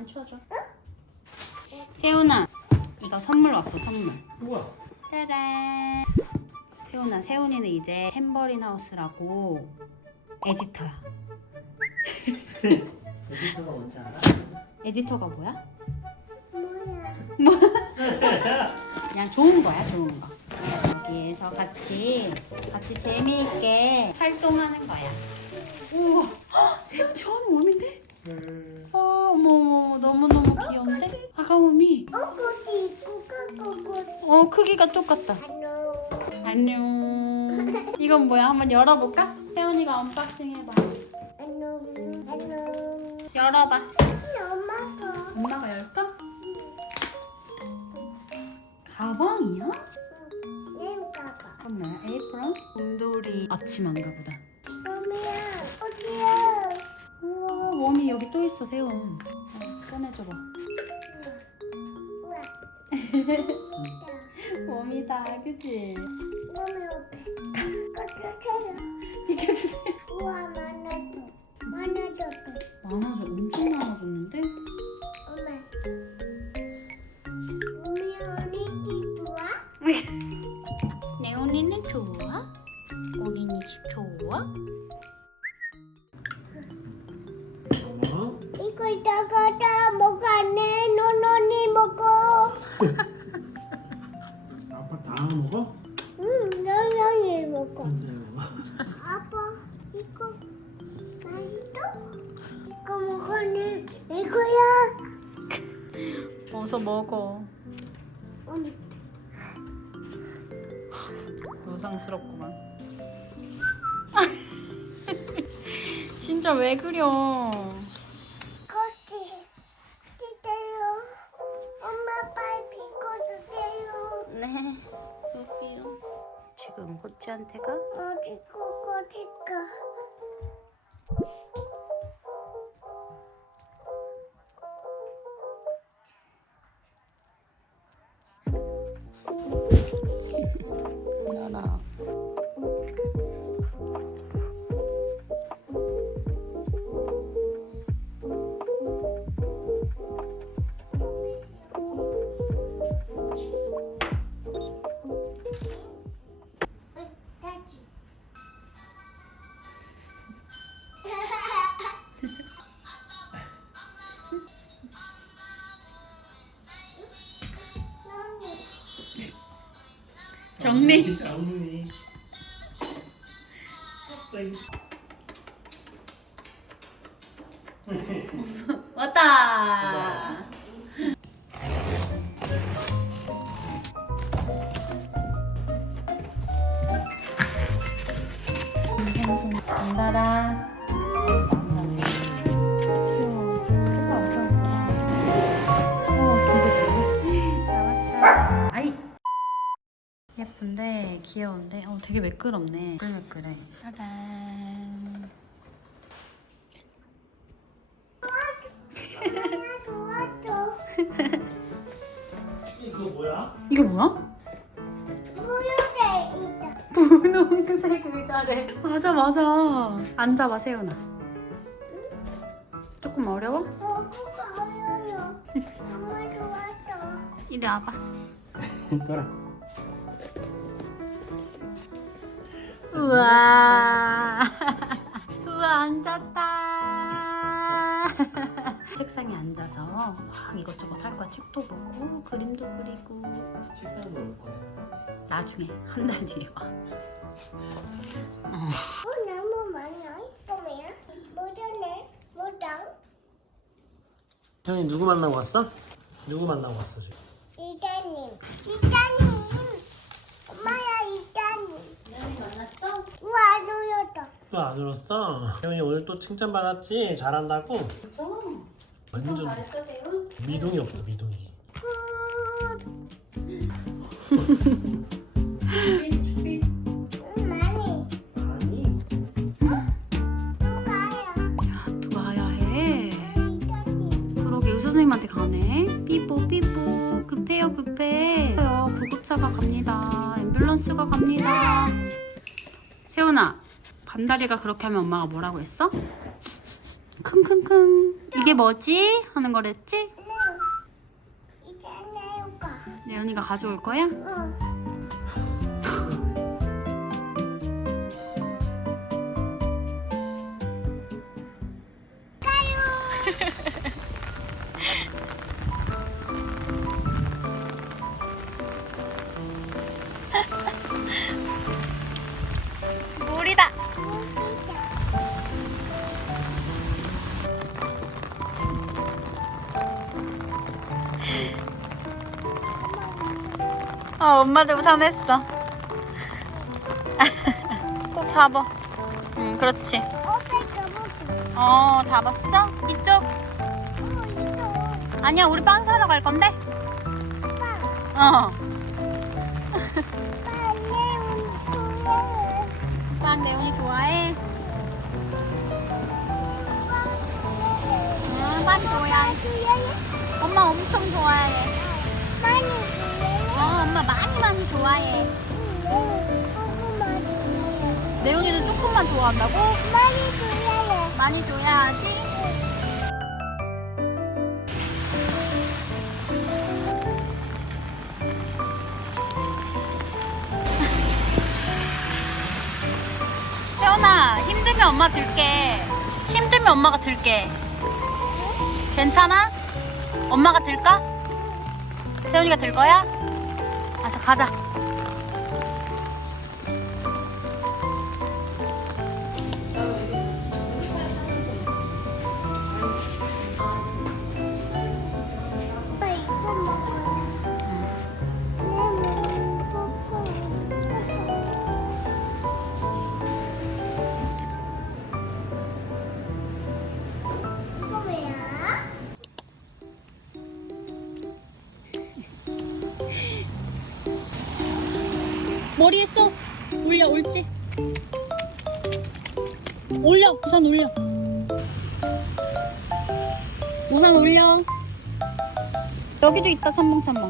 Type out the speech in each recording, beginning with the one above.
안 치워줘. 세훈아, 이거 선물 왔어 선물. 우와. 짜란. 세훈아, 세훈이는 이제 탬버린 하우스라고 에디터야. 에디터가 뭔지 알아? 에디터가 뭐야? 뭐야? 그냥 좋은 거야, 좋은 거. 여기에서 같이 같이 재미있게 활동하는 거야. 우와, 헉, 세훈 좋아하는 웜인데? 음. 어, 어머, 어머, 너무 너무 귀여운데? 아가 웜이. 어, 거기 있고 가고 어, 크기가 똑같다. 안녕. 안녕. 이건 뭐야? 한번 열어볼까? 세훈이가 언박싱 해봐. 안녕. 안녕. 열어봐. 엄마가 엄마가 열까? 가방이야? 그건 뭐야? 에이프런? 곰돌이 앞치마인가 보다. 엄마야, 어디야? 우와, 웜이 여기 또 있어, 세훈. 어, 꺼내줘봐. 우와. 웜이다, 그치? 몸이 옆에. 꺼주세요. 비켜주세요. 우와, 많아도. 많아졌다. 많아져, 엄청 많아졌는데? 왜 그려? 정리. 예쁜데 귀여운데 어 되게 매끄럽네. 매끌매끌해. 짜란. 도와줘. 이거 뭐야? 이게 뭐야? 무효대 있다. 분홍색 의자래. 맞아 맞아. 앉아봐 세훈아. 조금 어려워? 어, 그거 어려워. 엄마 도와줘. 이리 와봐. 돌아. 우와. 우와 앉았다. 책상에 앉아서 막 이것저것 할 거야. 책도 보고 그림도 그리고 책상 놓을 거야. 나중에 한 달 뒤에 와. 어. 어, 너무 많아. 이거야? 뭐잖아? 뭐당? 형이 누구 만나고 왔어? 누구 만나고 왔어 지금? 이자님. 이자님. 엄마야, 이자님. 연이 만났어? 우와, 누렸다. 또 안 울었어? 형이 오늘 또 칭찬 받았지? 잘한다고? 진짜? 완전 잘했어 세훈? 미동이 없어 미동이. 반다리가 그렇게 하면 엄마가 뭐라고 했어? 킁킁킁. 이게 뭐지? 하는 거랬지? 이게 내가. 레온이가 가져올 거야? 어. 엄마도 우산했어. 꼭 잡아. 응, 그렇지. 어, 잡았어? 이쪽? 아니야, 우리 빵 사러 갈 건데? 어. 빵 레온이 좋아해? 응, 빵 좋아해. 엄마 엄청 좋아해. 많이 엄마 많이 많이 좋아해. 레온이는 조금만 좋아한다고? 많이 주세요. 많이 줘야지. 태연아, 힘들면 엄마 들게. 힘들면 엄마가 들게. 괜찮아? 엄마가 들까? 세훈이가 들 거야? 알았어, 가자. 머리에 써. 올려, 옳지. 올려, 우산 올려. 우산 올려. 여기도 있다, 첨벙첨벙.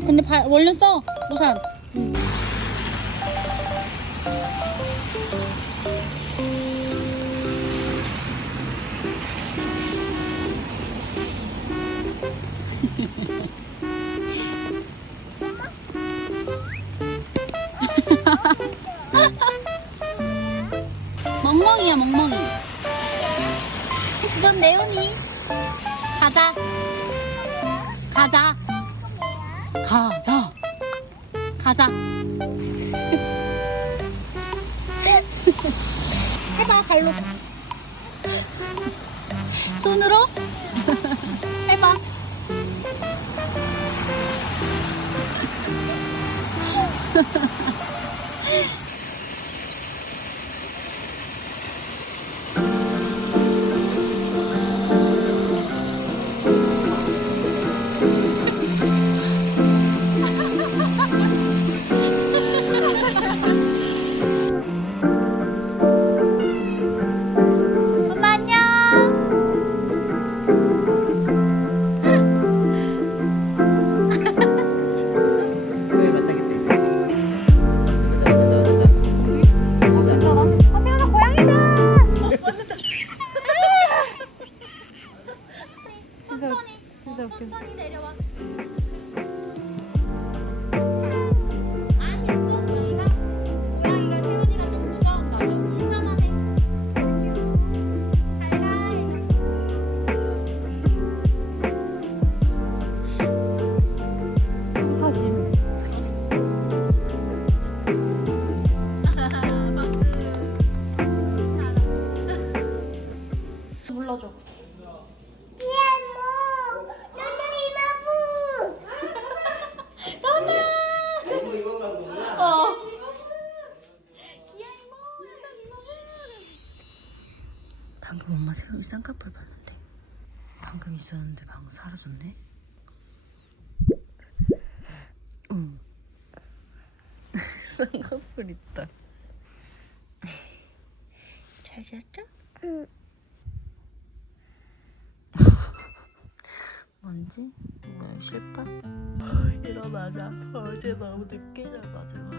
어, 근데 발, 얼른 써. 우산. 응. 멍멍이야, 멍멍이. 넌. 가자. 가자. 가자. 가자. 있었는데 방금 사라졌네 응 쌍꺼풀 있다 잘 잤죠? 응. 뭔지? 뭐야 실밥? 일어나자 어제 너무 늦게 자가지고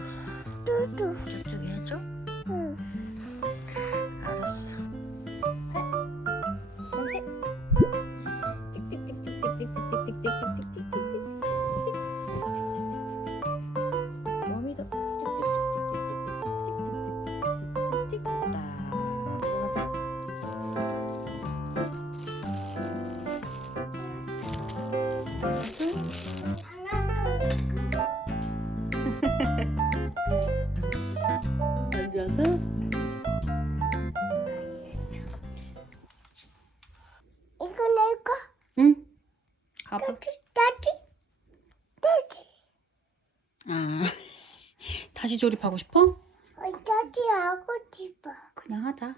다시 조립하고 싶어? 어, 따지 하고 싶어. 그냥 하자.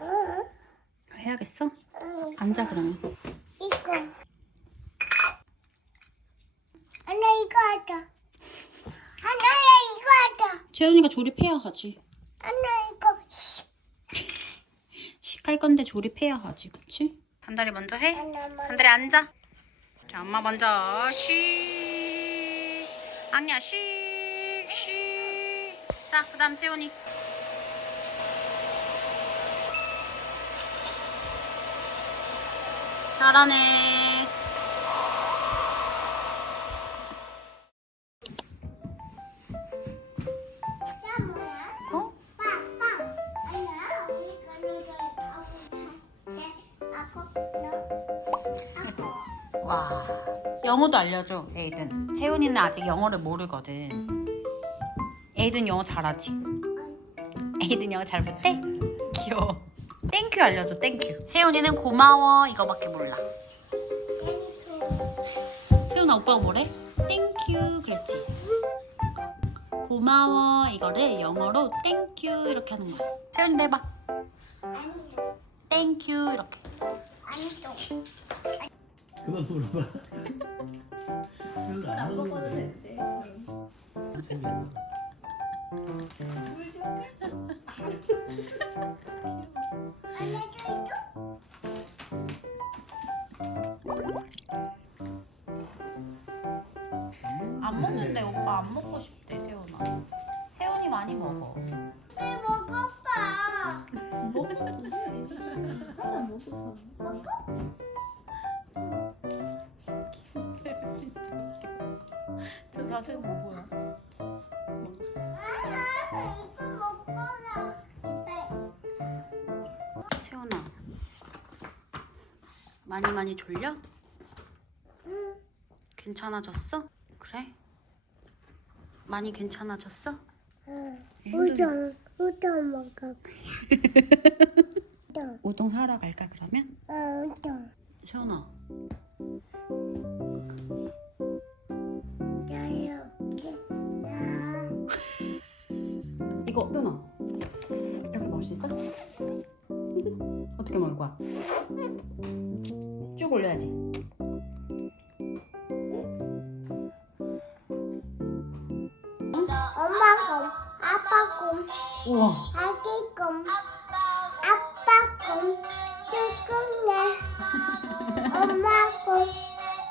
응. 해야겠어? 응. 앉아 그러면. 이거. 하나 이거 하자. 하나야 이거 하자. 채연이가 조립해야 하지. 하나 이거. 식할 건데 조립해야 하지, 그치? 반달이 먼저 해. 반달이 앉아. 자, 엄마 먼저 쉬. 쉬, 쉬. 자, 그 다음 세훈이. 잘하네. 어? 와. 영어도 알려줘, 에이든. 세훈이는 아직 영어를 모르거든. 에이든 영어 잘하지? 에이든 영어 잘 못해? 귀여워. 땡큐 알려줘, 땡큐. 세훈이는 고마워 이거밖에 몰라. 세훈아 오빠가 뭐래? 땡큐 그랬지? 고마워 이거를 영어로 땡큐 이렇게 하는 거야. 세훈이 해봐. 땡큐 이렇게. 그만 물어봐. 별로 안 먹어도 되는데. 안 먹는데 오빠 안 먹고 싶대 세훈아. 세훈이 많이 먹어. 왜 먹어봐? 김세훈 진짜 웃겨. 저 자세 뭐 보여? 세훈아 많이 많이 졸려? 응. 괜찮아졌어? 그래? 많이 괜찮아졌어? 응. 우동, 우동 먹어. 우동, 우동 사러 갈까 그러면? 어, 우동. 세훈아 엄마 곰, 아빠 곰, 우와 아기 곰, 아빠 곰, 쭈꾸네. 엄마 곰,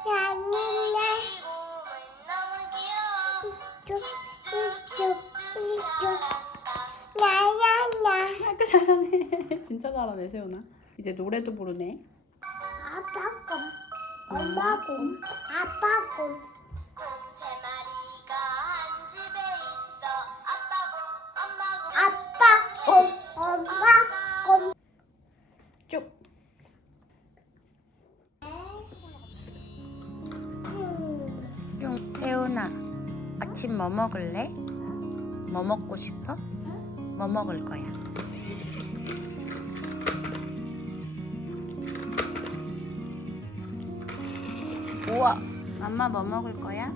양이네. 이쪽, 이쪽, 이쪽. 나야나. 아그 잘하네 진짜 잘하네 세훈아 이제 노래도 부르네 아빠 곰, 엄마 곰, 아빠 곰. 뭐 먹을래? 뭐 먹고 싶어? 뭐 먹을 거야? 우와 맘마 뭐 먹을 거야?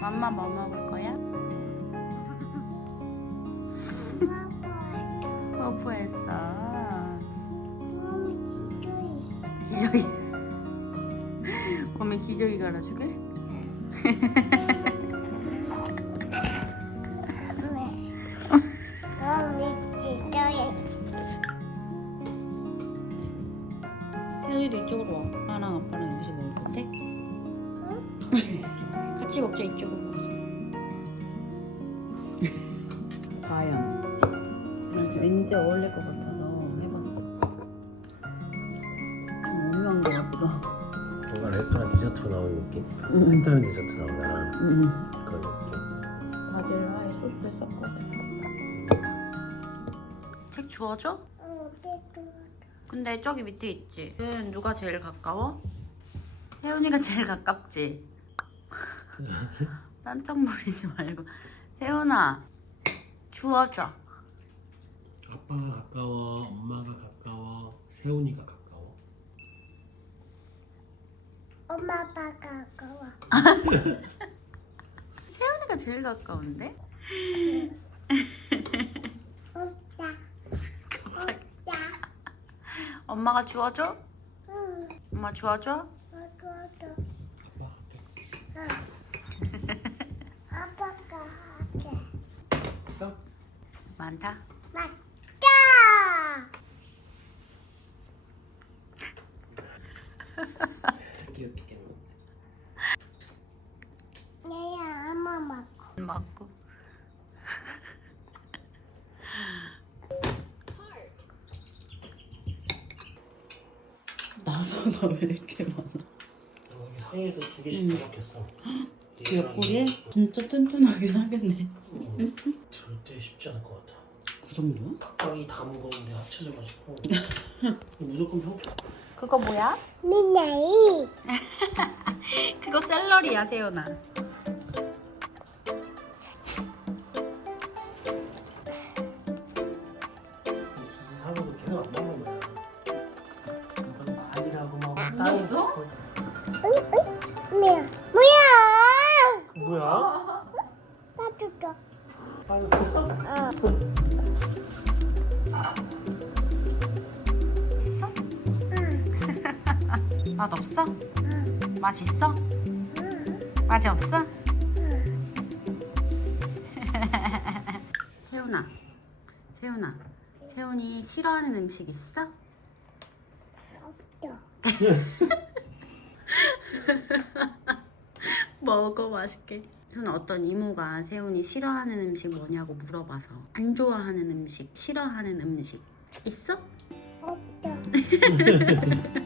맘마 뭐 먹을 거야? 뽀뽀했어 기저귀 몸에 기저귀 갈아주게? 나오잖아 응. 그런 느낌 바질 아예 소스에 섞어서. 책 주워줘? 어. 근데 저기 밑에 있지. 은 누가 제일 가까워? 세훈이가 제일 가깝지. 딴청거리지 말고. 세훈아, 주워줘. 아빠가 가까워 엄마가 가까워 세훈이가 가까워 엄마 아빠가 가워. 세훈이가 제일 가까운데? 없다. 갑자기. 없다. 엄마가 주워줘? 응. 엄마 주워줘? 어도. 아빠 할게 아빠가 할게. 있어? 많다. 맞다. 이렇게 이렇게 깨는 건데 내야 엄마 먹고. 맞고. 나사가 왜 이렇게 많아? 여기 상에도 두 개씩 더 먹혔어 옆구리에 진짜 튼튼하긴 하겠네. 응. 절대 쉽지 않을 것 같아 그 정도야? 각각이 다 무거운데 합쳐져가지고 무조건 평 그거 뭐야? 미나이. 그거 샐러리야, 세연아. 맛 없어? 응. 맛 있어? 응. 맛이 없어? 응. 세훈아, 세훈아, 세훈이 싫어하는 음식 있어? 없어. 먹어 맛있게. 저는 어떤 이모가 세훈이 싫어하는 음식 뭐냐고 물어봐서 안 좋아하는 음식, 싫어하는 음식 있어? 없어.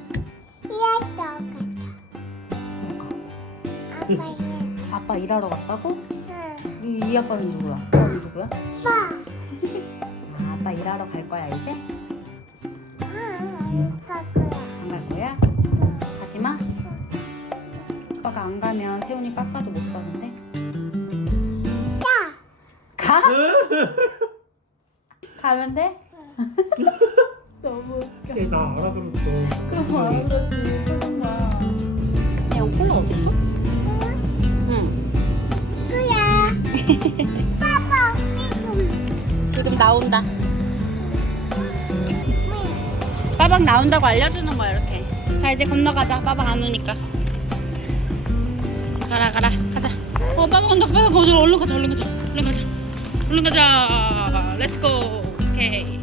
이해서 가자. 아빠 예. 아빠 일하러 갔다고? 응. 이, 이 아빠는 누구야? 아빠는 누구야? 아빠. 아, 아빠 일하러 갈 거야 이제? 응. 갈 거야. 안 갈 거야? 가지 마. 아빠가 안 가면 세훈이 깎아도 못 사는데. 야. 가? 가면 돼? 너 무 웃겨. 나 알아들었어 그럼 알았지. 표정 봐. 야, 콜라 어딨어? 응. 그야. 빠빠 언니 좀. 지금 나온다. 빠방 나온다고 알려주는 거야 이렇게. 자 이제 건너가자. 빠방 안 오니까. 가라 가라 가자. 어 빠방 온다. 빠방 얼른 가자 얼른 가자 얼른 가자 얼른 가자. 렛츠고. 오케이.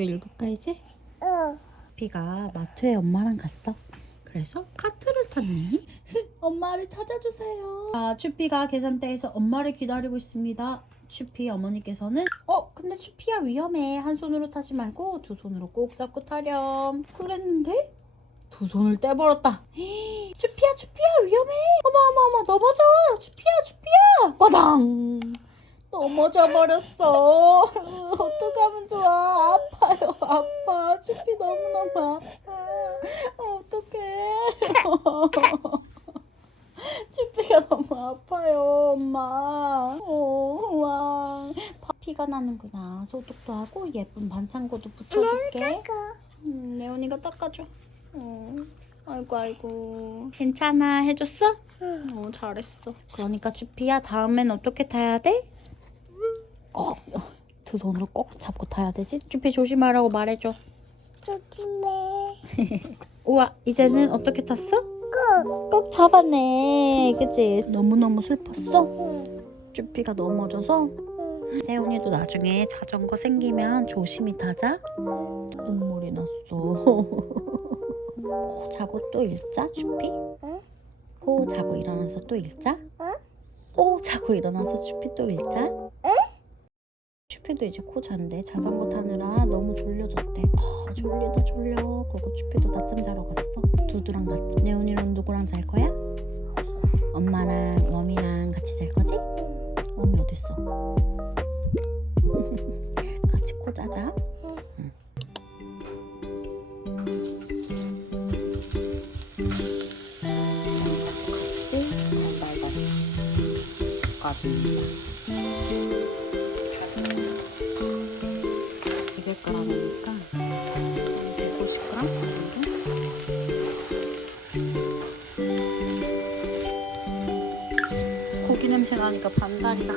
이거 읽을까 이제? 어. 비가 마트에 엄마랑 갔어. 그래서 카트를 탔네. 엄마를 찾아주세요. 아, 추피가 계산대에서 엄마를 기다리고 있습니다. 추피 어머니께서는 어 근데 추피야 위험해 한 손으로 타지 말고 두 손으로 꼭 잡고 타렴 그랬는데 두 손을 떼버렸다 헤이, 추피야 추피야 위험해 어머 어머 어머 넘어져 추피야 추피야 과당 넘어져 버렸어 어떡하면 좋아 아파요 아파 추피 너무너무 아파 어떡해 추피가 너무 아파요 엄마 어, 우와 피가 나는구나. 소독도 하고 예쁜 반창고도 붙여줄게. 음, 레온이가 닦아줘. 어, 아이고 아이고. 괜찮아 해줬어? 어 잘했어. 그러니까 주피야 다음엔 어떻게 타야 돼? 꼭 두 손으로 꼭 잡고 타야 되지. 주피 조심하라고 말해줘. 조심해. 우와 이제는 어떻게 탔어? 꼭 잡았네. 그치? 너무너무 슬펐어? 주피가 넘어져서 세훈이도 나중에 자전거 생기면 조심히 타자. 눈물이 났어. 코 자고 또 주피? 응? 코 자고 일어나서 또? 응? 코 자고 일어나서 주피 또 읽자? 주피도 이제 코 잔대. 자전거 타느라 너무 졸려졌대. 아, 졸리다 졸려. 그리고 주피도 낮잠 자러 갔어. 두두랑 같이. 네온이는 누구랑 잘 거야? 엄마랑 웜이랑 같이 잘 거지? 웜이 어딨어? 같이 코 자자. 응. 같이 갈 냄새 나니까 반달이다.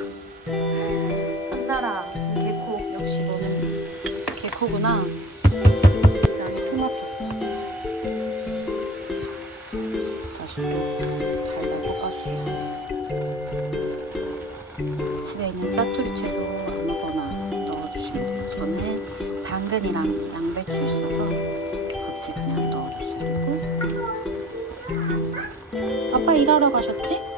반달아, 개코 역시 너는 개코구나. 이 안에 토마토. 다시 또 달달 볶아주세요. 집에 있는 짜투리채도 아무거나 넣어주시면 돼요. 저는 당근이랑 양배추 있어서 같이 그냥 넣어줬어요. 아빠 일하러 가셨지?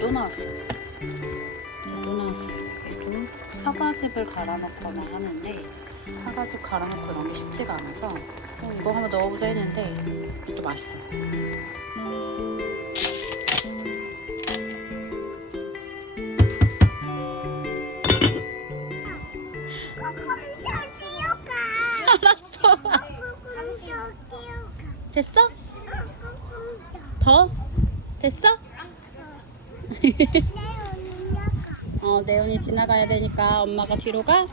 또 나왔어요. 또 나왔어요. 그래도 사과즙을 갈아넣거나 하는데 사과즙 갈아넣고 이런 게 쉽지가 않아서 어, 이거 한번 넣어보자 했는데 또 맛있어 지나가야 되니까 엄마가 뒤로 가.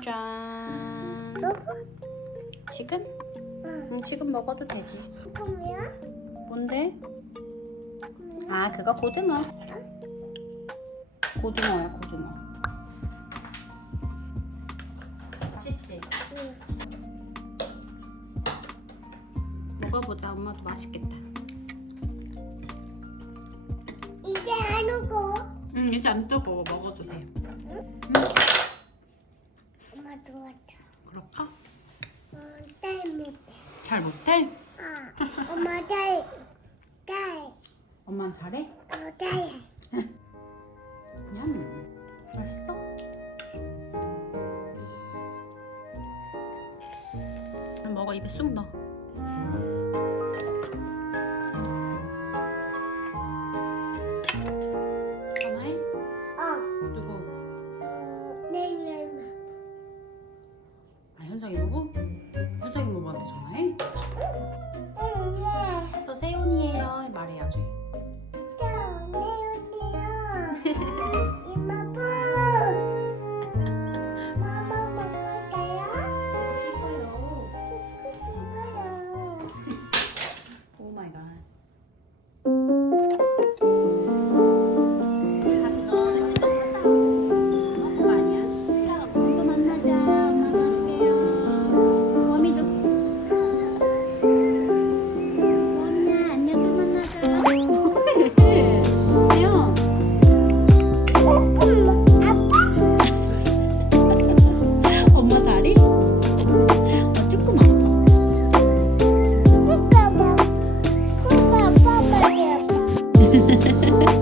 짜잔. 조금? 지금? 응. 응, 지금 먹어도 되지. 조금이야? 뭔데? 아, 그거 고등어. 고등어야, 고등어. 맛있지? 먹어보자. 엄마도 맛있겠다. 이제 안 오고. 응, 이제 안 뜨거워. 먹어주세요. 엄마 도와줘. 그럴까? 어, 딸 못해. 잘 못해? 아, 엄마 딸. 딸. 엄마는 잘해? 어, 딸. 냠. 맛있어? 먹어 입에 쑥 넣어. 현정이 부부 Ha ha ha ha.